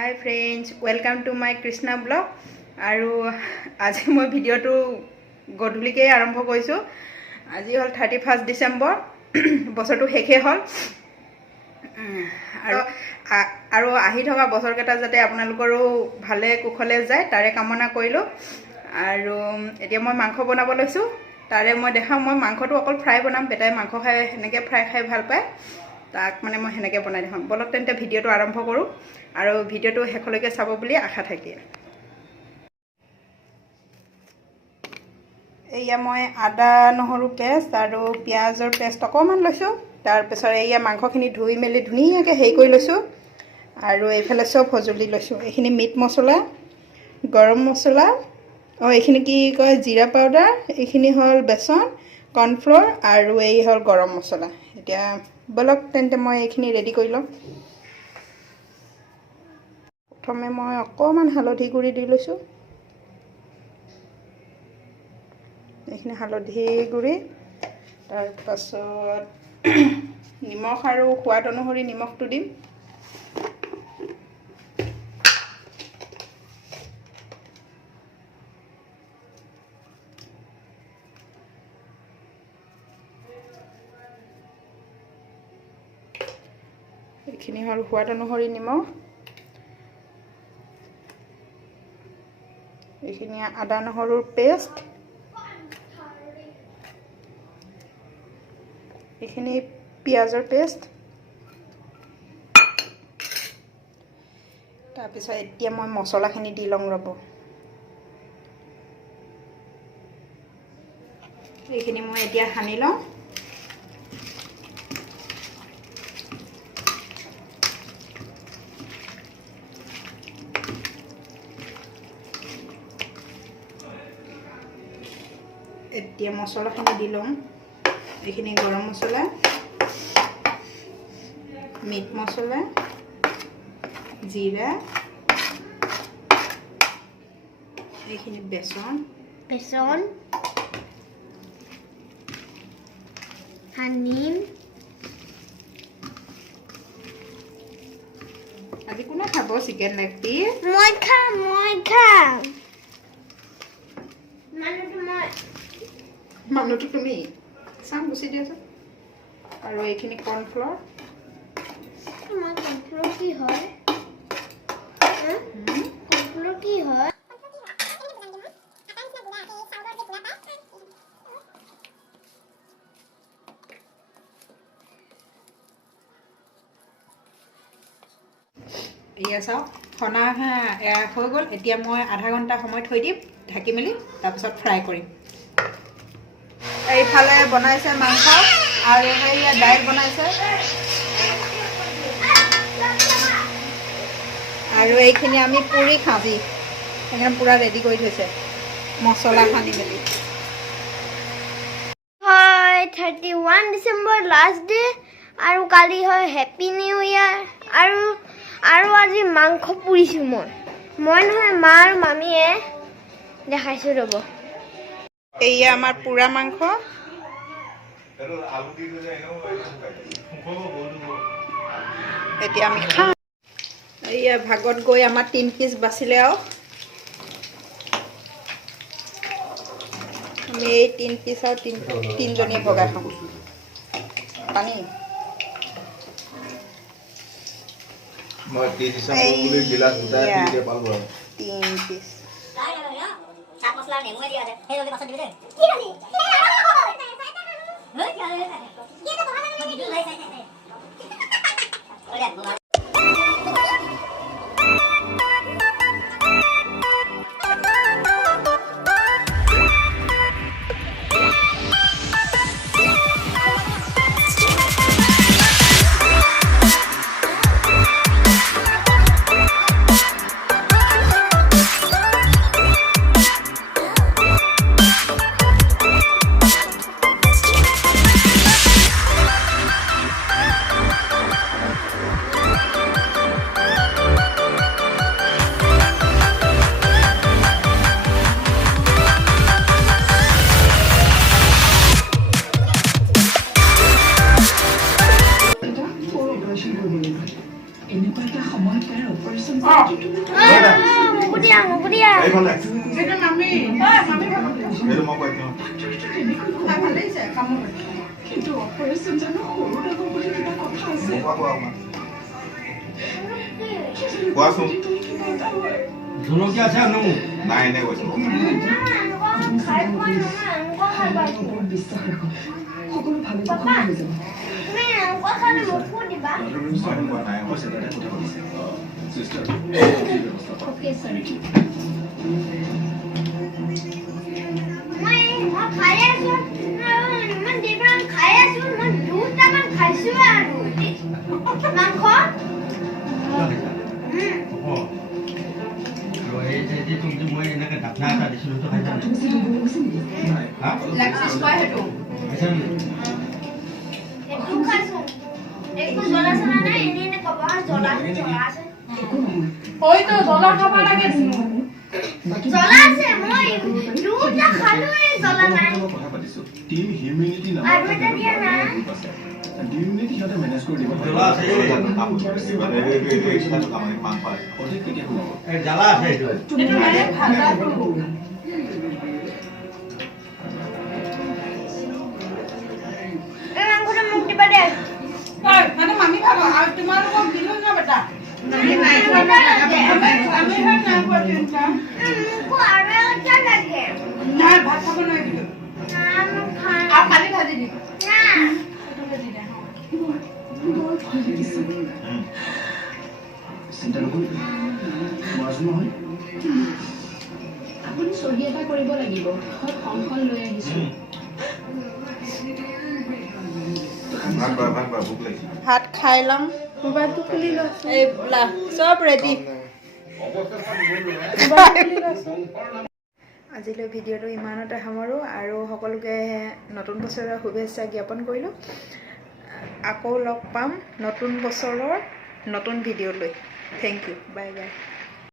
Hi friends, welcome to my Krishna blog. আৰু আজি মই ভিডিওটো গধুলিকে আৰম্ভ কৰিছো। আজি হল 31 ডিসেম্বৰ, বছৰটো শেষে হল। আৰু আহি থকা বছৰকেটা যাতে আপোনালোকৰো ভালে কুশলে যায় তাৰে কামনা কৰিলো। আৰু এতিয়া মই মাংস বনাব লৈছো। তাৰে মই দেখাম মই মাংসটো অকল ফ্ৰাই বনাম, বেটাই মাংস খাই হেনেকে ফ্ৰাই খাই ভাল পায়। তাক মানে মই হেনেকে বনাই দেখাম। বলক তেন্তে ভিডিওটো আৰম্ভ কৰো আৰু ভিডিওটো শেষলৈকে চাব বুলি আশা থাকিল। এয়া মই আদা নহৰু পেষ্ট আৰু পিয়াজৰ পেষ্ট অকমান লৈছো। তাৰ পিছত এয়া মাংসখিনি ধুই মেলি ধুনীয়াকৈ হেই কৰি লৈছো। আৰু এইফালে সব সজুলি লৈছো। এইখিনি মিট মছলা, গৰম মছলা, এইখিনি কি কয় জিৰা পাউডাৰ, এইখিনি হল বেসন, কৰ্নফ্লোৰ আৰু এই হল গৰম মছলা। এতিয়া বলক তেন্তে মই এইখিনি ৰেডি কৰি লম। প্ৰথমে মই অকমান হালধি গুড়ি দি লৈছো। এইখিনি হালধি গুড়ি, তাৰ পাছত নিমখ আৰু সোৱাদ অনুসৰি নিমখটো দিম। এইখিনি হল সোৱাদ অনুসৰি নিমখ। এইখিনি আদা নহৰুৰ পেষ্ট, এইখিনি পিয়াজৰ পেষ্ট। তাৰপিছত এতিয়া মই মছলাখিনি দি লম ৰব। এইখিনি মই এতিয়া সানি লম। এতিয়া মছলাখিনি দি লম। এইখিনি গৰম মছলা, মিট মছলা, জিৰা, এইখিনি বেসন সানিম। আজি কোনে খাব চিকেন লেগ পিস? মই খাম মানুহটো তুমি চাম গুছি দিয়াছো। আৰু এইখিনি কৰ্নফ্লোৰ। তোমাৰ কৰ্নফ্লোৰ কি হয়? কৰ্নফ্লোৰ কি হয়? এয়া চাওক খনা হৈ গ'ল। এতিয়া মই আধা ঘণ্টা সময় থৈ দিম ঢাকি মেলি, তাৰপিছত ফ্ৰাই কৰিম। এইফালে বনাইছে মাংস আৰু এইয়া দাইল বনাইছে। আৰু এইখিনি আমি পুৰি খাবি। সেইকাৰণে পুৰা ৰেডি কৰি থৈছে মছলা সানি মেলি। হয় 31 ডিসেম্বৰ লাষ্ট ডে আৰু কালি হয় হেপী নিউ ইয়াৰ। আৰু আজি মাংস পুৰিছো মই নহয় মা আৰু মামীয়ে দেখাইছো ৰব। এইয়া আমাৰ পুৰা মাংস। এতিয়া আমি খাম। এইয়া ভাগত গৈ আমাৰ 3 পিচ বাছিলে আৰু আমি এই 3 পিচ আৰু 3 জনীয়ে ভগাই খাম। পানী মই 3 ডিসেম্বৰ বুলি গিলাস উঠাই দিয়ে পালো আৰু 3 পিচ। চাট মছলা নেমু দিয়া আছে সেই লগে পাছত দিবি দে কি খালি হয় কি আরে কি তো বহালে মই ভিডিও লাইছ আছে ওরে মোকো দিয়া মোকো দিয়া এইফালে সেইটো মামি মামি ভাগত এইটো মই কৈ দিওঁ খাই ভাল লাগিছে কামত মোক কোৱা কোৱাচোন জলকীয়া আছে আনো নাই এনে কৈছোঁ খাই পোৱা নহয় এনেকুৱা খাই পাইছোঁ পাপা তুমি এনেকুৱা খালে মোকো দিবা নাই মই খাই আছোঁ ইমান দেৰিৰ খাই আছোঁ মই দুটামান খাইছোঁ আৰু মাংস এই যে তুমি মই এনেকৈ ঢাকনা এটা দিছিলোঁ সেইটো খাইছা হা লেগপিচ কয় সেইটো খাইছা নি একো খাইছোঁ একো জ্বলা চলা নাই এনে এনে ক'ব জ্বলা আছে হয়তো জ্বলা খাব লাগে জ্বলা আছে মই দুটা খালোঁ জ্বলা নাই কথা পাতিছো টিম হিউমিনিটি নামৰ আৰু এটা দিয়া নাই হিউমিনিটি সিহঁতে মেনেজ কৰি দিব জ্বলা আছে মাংস অধিক কেতিয়া শুনাব এই জ্বালা আছে এইটো এইটো মানে ভাজাটো এই মাংসটো মোক দিবা দে মানে মামি ভাগ আৰু তোমালোকক দিলো না বেটা আমি নাই খোৱা তিনিটা মোকো আৰু এটা লাগে নাই ভাত খাব নোৱাৰিলো আৰু কালি ভাজি দিম চিন্তা নকৰিব মাছ নহয় আপুনি চহী এটা কৰিব লাগিব ফৰ্মখন লৈ আহিছোঁ ভাত ভোক লাগিছে ভাত খাই ল'ম মোবাইলটো খুলি লৈছোঁ এই বোলা চব ৰেডি আজিলৈ ভিডিঅ'টো ইমানতে সামৰোঁ আৰু সকলোকে নতুন বছৰৰ শুভেচ্ছা জ্ঞাপন কৰিলোঁ আকৌ লগ পাম নতুন বছৰৰ নতুন ভিডিঅ' লৈ থেংক ইউ বাই বাই